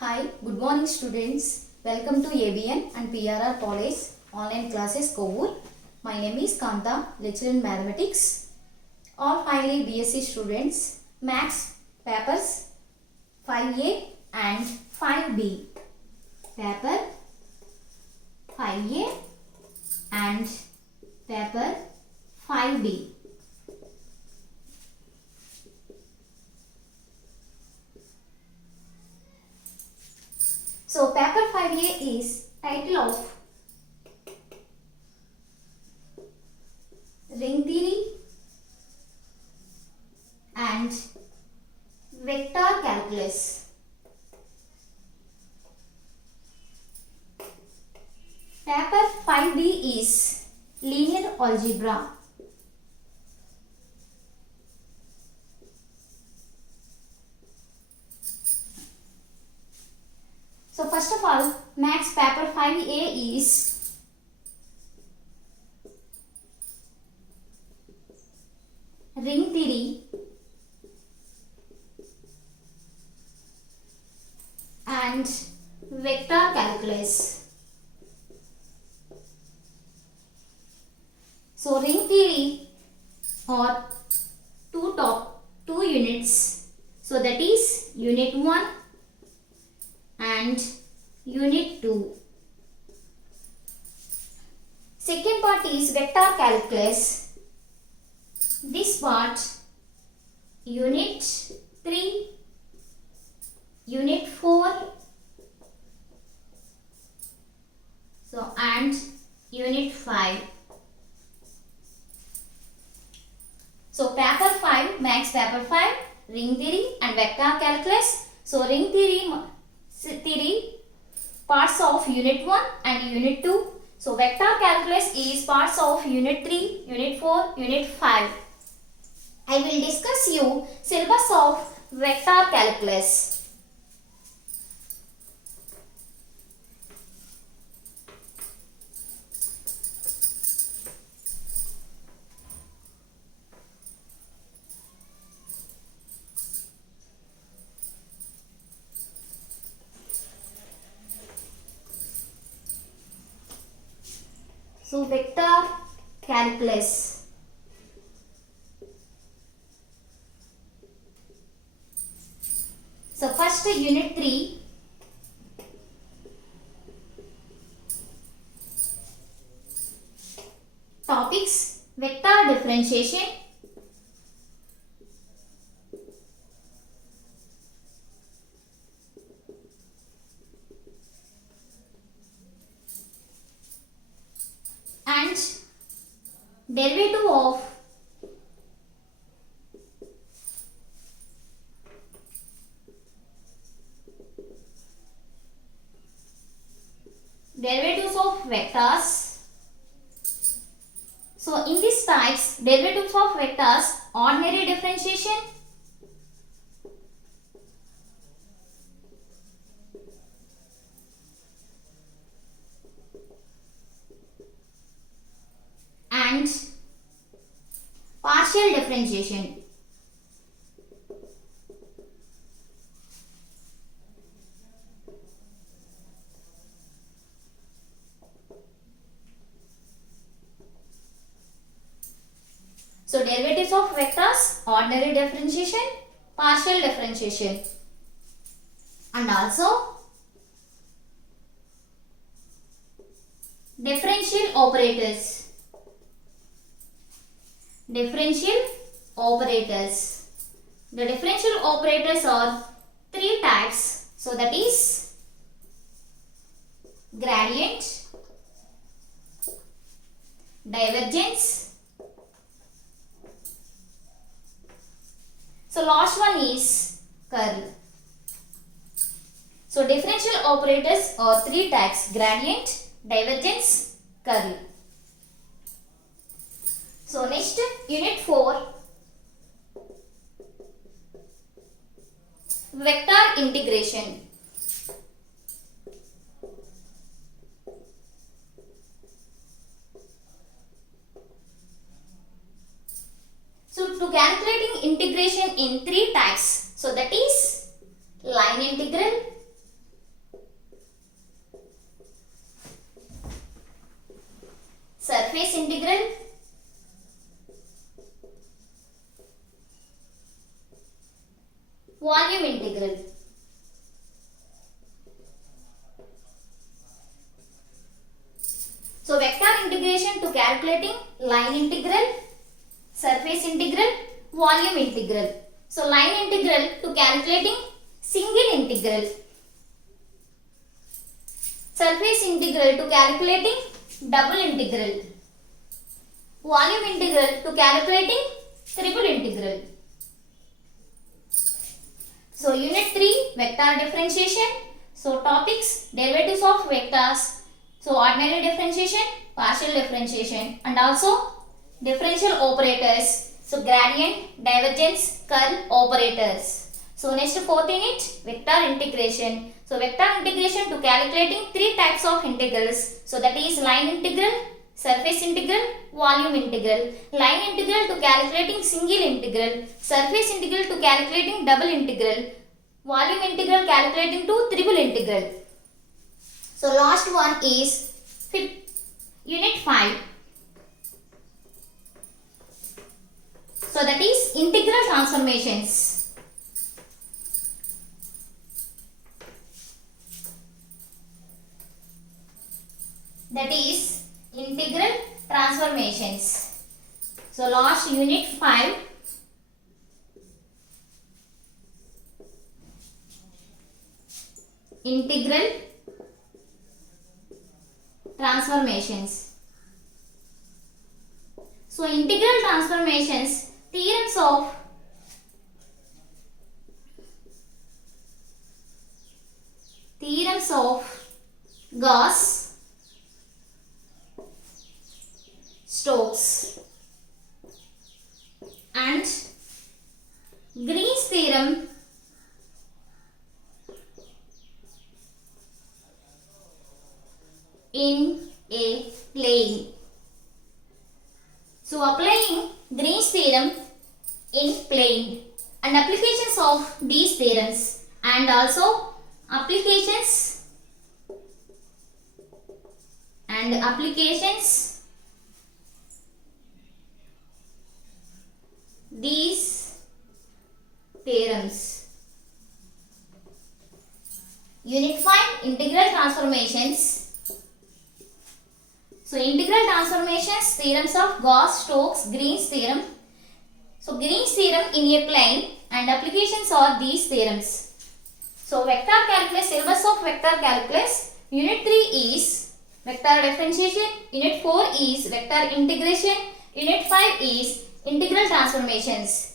Hi, good morning students. Welcome to ABN and PRR College online classes Kovur. My name is Kanta, lecturer in mathematics. All finally BSc students, maths papers 5A and 5B. Paper 5A and paper 5B. So paper 5A is title of ring theory and vector calculus. Paper 5B is linear algebra. So first of all, maths paper 5A is ring theory and vector calculus. So ring theory or two units. So that is unit 1 and unit 2. Second part is vector calculus. This part unit 3, unit 4, so and unit 5. So paper 5, maths paper 5, ring theory and vector calculus. So ring theory parts of unit 1 and unit 2. So vector calculus is parts of unit 3, unit 4, unit 5. I will discuss you syllabus of vector calculus. So vector calculus. So first unit 3. Topics: vector differentiation, and derivative of derivatives of vectors. So in these types, derivatives of vectors, ordinary differentiation, and partial differentiation. So derivatives of vectors, ordinary differentiation, partial differentiation, and also differential operators. Differential operators. The differential operators are 3 types. So that is gradient, divergence. So last one is curl. So differential operators are 3 types: gradient, divergence, curl. So next unit 4, vector integration. So to calculating integration in 3 types. So that is line integral, surface integral, volume integral. So vector integration to calculating line integral, surface integral, volume integral. So line integral to calculating single integral, surface integral to calculating double integral, volume integral to calculating triple integral. So unit 3 vector differentiation. So topics derivatives of vectors. So ordinary differentiation, partial differentiation, and also differential operators. So gradient, divergence, curl operators. So next fourth unit vector integration. So vector integration to calculating three types of integrals. So that is line integral, surface integral, volume integral. Line integral to calculating single integral, surface integral to calculating double integral, volume integral calculating to triple integral. So last one is unit 5. So that is integral transformations. That is integral transformations. So last unit 5. Integral transformations. So integral transformations, theorems of Gauss, Stokes and Green's theorem in a plane. So applying Green's theorem in plane and applications of these theorems and also applications these theorems. Unit 5 integral transformations. So integral transformations, theorems of Gauss, Stokes, Green's theorem. So Green's theorem in a plane and applications are these theorems. So vector calculus, syllabus of vector calculus. Unit 3 is vector differentiation. Unit 4 is vector integration. Unit 5 is integral transformations.